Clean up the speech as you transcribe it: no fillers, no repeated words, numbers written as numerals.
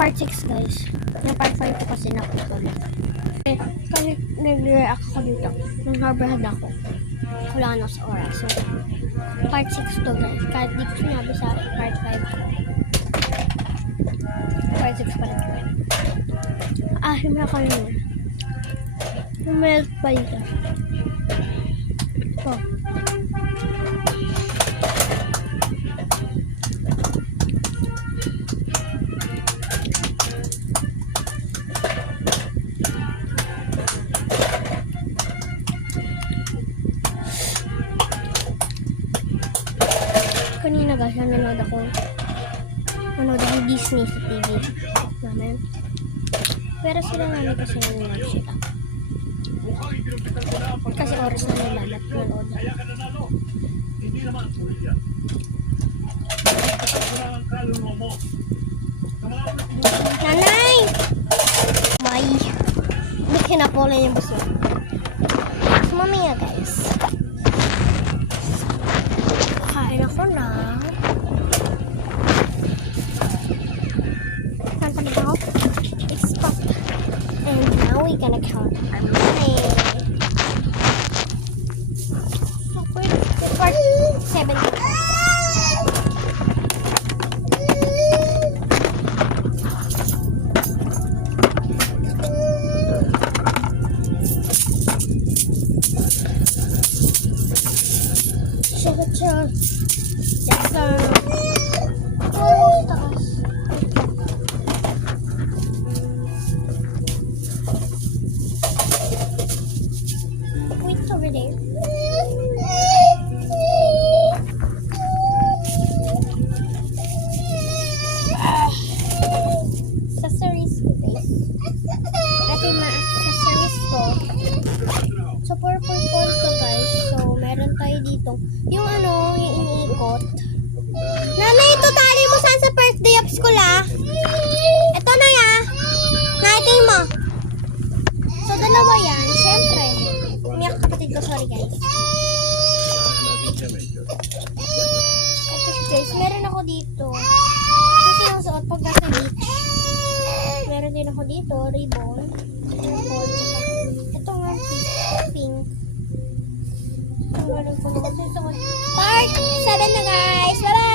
part 6 guys. Yung part 5 ko kasi naputol. Kasi nag-react ako dito. Nung harborhad ako. Wala na sa oras. So, part 6 to guys. Kahit di ko sinabi sa part 5. Part 6 pa rin. Yung mga kanina. Yung milk pa dito. Ito. Kanina guys, nanonood akong Disney sa TV namin. Pero sila namin kasi nanonood sila. Kasi oras na nila nanonood. Nanay! May! Hindi kinapulan yung buso. So, mamaya guys. Kain ako na. Kanta na ako. It's pop. And now we're gonna count our money. So, we're part 7. Yes, sir. Oh, taas. Wait over there. Accessories ko guys. Ito yung mga accessories ko. So, purple phone to guys. So, meron tayo dito. Yung yung iniikot. Nanay, ito tali mo saan sa first day of school Ito na Naiting mo. So, dalawa yan. Siyempre. Umiyak kapatid ko. Sorry guys. Ito guys. Meron ako dito. Kasi yung suot pag nasa beach. Meron din ako dito. Ribbon. Ito nga pink. Part 7 na guys. Bye-bye!